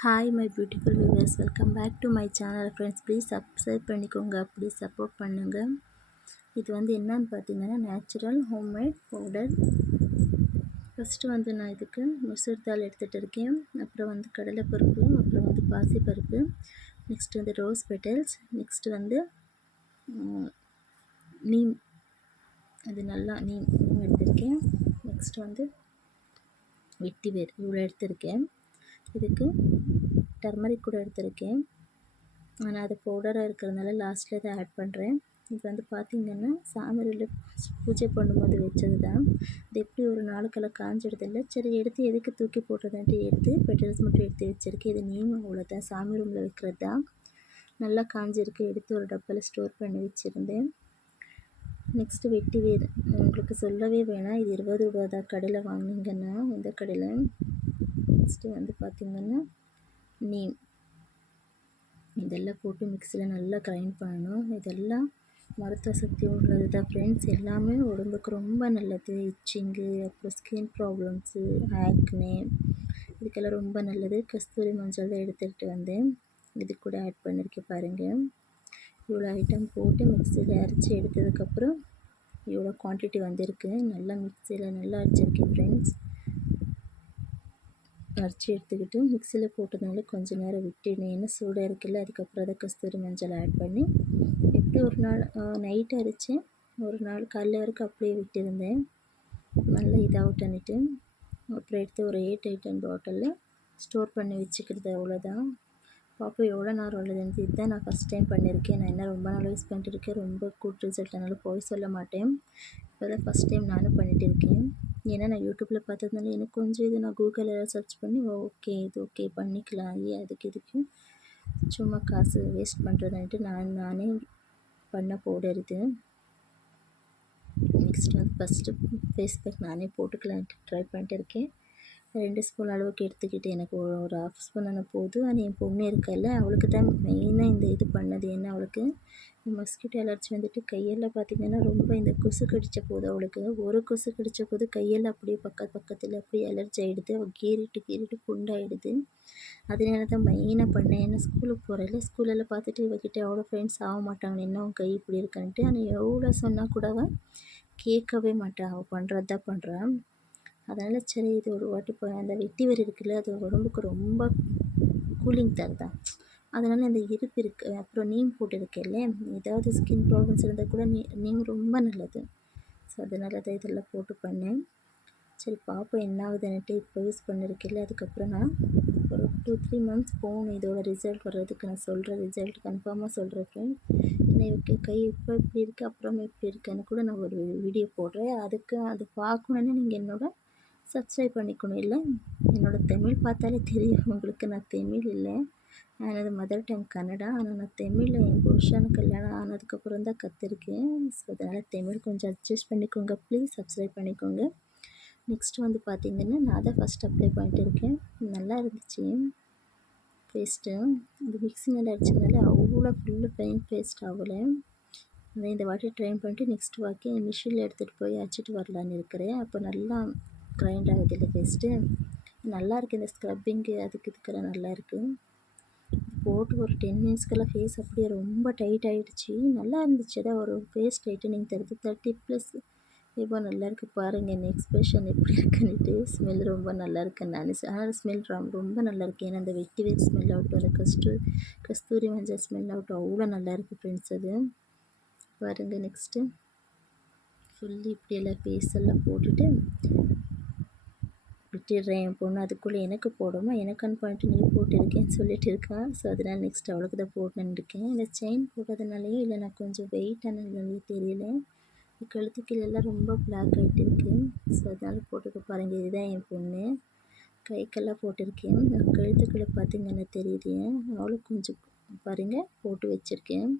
Hi my beautiful viewers, welcome back to my channel friends. Please subscribe பண்ணிக்கோங்க, please support பண்ணுங்கள். இது என்னன்னு பார்த்தீங்கன்னா, நேச்சுரல் ஹோம்மேட் பவுடர். ஃபஸ்ட்டு நான் இதுக்கு மசூர் தால் எடுத்துகிட்டு இருக்கேன். அப்புறம் கடலைப்பருப்பு, அப்புறம் பாசிப்பருப்பு, next rose petals, next neem. அது நல்லா நீம் எடுத்திருக்கேன். நெக்ஸ்ட் வெட்டி வேர் இவ்வளோ எடுத்திருக்கேன். இதுக்கு டர்மரிக் கூட எடுத்திருக்கேன். ஆனால் அது பவுடராக இருக்கிறதுனால லாஸ்ட்டில் இதை ஆட் பண்ணுறேன். இது பார்த்திங்கன்னா சாமியில் பூஜை பண்ணும்போது வச்சது தான். இது எப்படி ஒரு நாளுக்கெல்லாம் காஞ்சிடுதில்ல, சரி எடுத்து எதுக்கு தூக்கி போட்டதுன்ட்டு எடுத்து பெட்டல்ஸ் மட்டும் எடுத்து வச்சுருக்கேன். இது நீங்களும் அவ்வளோதான், சாமி ரூமில் வைக்கிறது தான். நல்லா காஞ்சிருக்கு, எடுத்து ஒரு டப்பாவில் ஸ்டோர் பண்ணி வச்சுருந்தேன். நெக்ஸ்ட்டு வெட்டி வேர் உங்களுக்கு சொல்லவே வேணாம், இது 20 ரூபா தான் கடையில் வாங்கினீங்கன்னா இந்த கடையில். நெக்ஸ்ட்டு பார்த்திங்கன்னா நீம். இதெல்லாம் போட்டு மிக்சியில் நல்லா கிரைண்ட் பண்ணணும். இதெல்லாம் மருத்துவ சக்தி உள்ளது தான் ஃப்ரெண்ட்ஸ். எல்லாமே உடம்புக்கு ரொம்ப நல்லது. இச்சிங்கு, அப்புறம் ஸ்கின் ப்ராப்ளம்ஸு, ஆக்னே, இதுக்கெல்லாம் ரொம்ப நல்லது. கஸ்தூரி மஞ்சள் தான் எடுத்துகிட்டு வந்தேன், இது கூட ஆட் பண்ணியிருக்கேன் பாருங்கள். இவ்வளோ ஐட்டம் போட்டு மிக்சியில் அரைச்சி எடுத்ததுக்கப்புறம் இவ்வளோ குவான்டிட்டி வந்திருக்கு. நல்லா மிக்சியில் நல்லா அரைச்சிருக்கேன் ஃப்ரெண்ட்ஸ். அரைச்சி எடுத்துக்கிட்டு மிக்சியில் போட்டதுனால கொஞ்சம் நேரம் விட்டுடணும், ஏன்னா சூடாக இருக்குல்ல. அதுக்கப்புறம் அதை கஸ்தூரி மஞ்சள் ஆட் பண்ணி எப்படி ஒரு நாள் நைட்டு அரைச்சேன், ஒரு நாள் காலையில் வரைக்கும் அப்படியே விட்டுருந்தேன். நல்லா இதாகட்டுன்னுட்டு அப்புறம் எடுத்து ஒரு 8 பாட்டிலில் ஸ்டோர் பண்ணி வச்சுக்கிறது, அவ்வளோதான். பார்ப்போம் எவ்வளோ நேரம் உள்ளதுன்ட்டு. இதுதான் நான் ஃபஸ்ட் டைம் பண்ணியிருக்கேன். நான் என்ன ரொம்ப நாள் யூஸ் பண்ணிட்டுருக்கேன், ரொம்ப குட் ரிசல்ட், அதனால் போய் சொல்ல மாட்டேன். இப்போ தான் ஃபஸ்ட் டைம் நானும் பண்ணிகிட்டு இருக்கேன். ஏன்னா நான் யூடியூப்பில் பார்த்ததுனால எனக்கு கொஞ்சம் இது நான் கூகுளில் சர்ச் பண்ணி ஓகே இது ஓகே பண்ணிக்கலாம், அதுக்கு இதுக்கும் சும்மா காசு வேஸ்ட் பண்ணுறதுன்ட்டு நானே பண்ண பவுடர் இது. நெக்ஸ்ட் ஃபஸ்ட்டு ஃபேஸ் பேக் நானே போட்டுக்கலான்ட்டு ட்ரை பண்ணிட்டு இருக்கேன். 2 ஸ்பூன் அளவுக்கு எடுத்துக்கிட்டு, எனக்கு ஒரு 1/2 ஸ்பூன் ஆனால் போதும். ஆனால் என் பொண்ணு இருக்கல, அவளுக்கு தான் மெயினாக இந்த இது பண்ணது. ஏன்னா அவளுக்கு மஸ்கிட்டோ அலர்ஜி கையெல்லாம் பார்த்திங்கன்னா ரொம்ப இந்த கொசு கடித்த போது, அவளுக்கு ஒரு கொசு கடித்த போது கையெல்லாம் அப்படியே பக்கத்தில் அப்படியே அலர்ஜி ஆகிடுது. அவள் கீறிட்டு குண்டாயிடுது. அதனால தான் மெயினாக பண்ணேன். ஏன்னா ஸ்கூலுக்கு போகிறதில்ல, ஸ்கூலெல்லாம் பார்த்துட்டு இவகிட்ட அவ்வளோ ஃப்ரெண்ட்ஸ் ஆக மாட்டாங்க, என்ன அவன் கை இப்படி இருக்கான்ட்டு. ஆனால் எவ்வளோ சொன்னால் கூட அவள் கேட்கவே மாட்டாள், அவள் பண்ணுறது தான் பண்ணுறான். அதனால் சரி இது ஒரு வாட்டி அந்த வெட்டி வேர் இருக்குல்ல, அது உடம்புக்கு ரொம்ப கூலிங் தருதான். அதனால் இந்த இருப்பு இருக்குது. அப்புறம் நீம் போட்டிருக்கேன்ல, ஏதாவது ஸ்கின் ப்ராப்ளம்ஸ் இருந்தால் கூட நீம் ரொம்ப நல்லது. ஸோ அதனால தான் இதெல்லாம் போட்டு பண்ணேன். சரி பார்ப்போம் என்ன ஆகுதுன்னுட்டு. இப்போ யூஸ் பண்ணியிருக்கேன்ல, அதுக்கப்புறம் நான் ஒரு 2-3 மந்த்ஸ் போகணும் இதோட ரிசல்ட் வர்றதுக்கு. நான் சொல்கிறேன், ரிசல்ட் கன்ஃபார்மாக சொல்கிறேன் ஃப்ரெண்ட். எனக்கு கை இப்போ எப்படி இருக்குது, அப்புறம் எப்படி இருக்குன்னு கூட நான் ஒரு வீடியோ போடுறேன். அதுக்கு அது பார்க்கணுன்னு நீங்கள் என்னோட சப்ஸ்கிரைப் பண்ணிக்கணும். இல்லை என்னோடய தமிழ் பார்த்தாலே தெரியும் உங்களுக்கு, நான் தமிழ் இல்லை, எனது மதர் டங் கன்னடா. ஆனால் நான் தமிழில் என் புருஷனுக்கு கல்யாணம் ஆனதுக்கப்புறம் தான் கற்றுருக்கேன். ஸோ அதனால் தமிழ் கொஞ்சம் அட்ஜஸ்ட் பண்ணிக்கோங்க, ப்ளீஸ் சப்ஸ்கிரைப் பண்ணிக்கோங்க. நெக்ஸ்ட்டு பார்த்திங்கன்னா நான் தான் ஃபஸ்ட் அப்ளை பண்ணிட்டு இருக்கேன். நல்லா இருந்துச்சு பேஸ்ட்டு. இந்த மிக்ஸியில் அடிச்சதுனால அவ்வளோ ஃபுல்லு ஃபைன் பேஸ்ட் ஆகலை. அதை இந்த வாட்டி ட்ரைன் பண்ணிட்டு நெக்ஸ்ட் வாக்கி மிஷினில் எடுத்துகிட்டு போய் அரைச்சிட்டு வரலான்னு இருக்கிறேன். அப்போ நல்லா கிரைண்ட் ஆகுது இல்லை பேஸ்ட்டு, நல்லாயிருக்கு. இந்த ஸ்க்ரப்பிங்கு அதுக்கு இதுக்கெல்லாம் நல்லாயிருக்கு. போட்டு ஒரு 10 மினிட்ஸ்க்கெல்லாம் ஃபேஸ் அப்படியே ரொம்ப டைட் ஆகிடுச்சு. நல்லா இருந்துச்சு. அதான் ஒரு ஃபேஸ் டைட்டனிங் தருது. 30+ இப்போ நல்லாயிருக்கு பாருங்கள், என் எக்ஸ்ப்ரெஷன் எப்படி இருக்குன்னுட்டு. ஸ்மெல் ரொம்ப நல்லாயிருக்கு. ஆனால் ஸ்மெல் ரொம்ப நல்லாயிருக்கு. ஏன்னா அந்த வெட்டி வேர் ஸ்மெல் ஆகட்டும், அந்த கஸ்தூரி மஞ்சள் ஸ்மெல் ஆகட்டும், அவ்வளோ நல்லாயிருக்கு ஃப்ரெண்ட்ஸ். அது பாருங்கள். நெக்ஸ்ட்டு ஃபுல்லி இப்படியெல்லாம் ஃபேஸ் எல்லாம் போட்டுட்டு விட்டுடுறேன். என் பொண்ணு அதுக்குள்ளே எனக்கு போடுமா, எனக்குன்னு பண்ணிட்டு நீ போட்டிருக்கேன்னு சொல்லிட்டு இருக்கா. ஸோ அதனால் நெக்ஸ்ட் அவளுக்கு தான் போட்டுன்னு இருக்கேன். இந்த செயின் போட்டதுனாலேயே இல்லை நான் கொஞ்சம் வெயிட் ஆனதுனாலே தெரியல, கழுத்து கீழெல்லாம் ரொம்ப பிளாக் ஆகிட்டு இருக்குது. ஸோ அதனால் போட்டுக்க பாருங்கள். இதுதான் என் பொண்ணு, கைக்கெல்லாம் போட்டிருக்கேன். கழுத்துக்களை பார்த்திங்கன்னா தெரியுது, அவளுக்கு கொஞ்சம் பாருங்கள் போட்டு வச்சுருக்கேன்.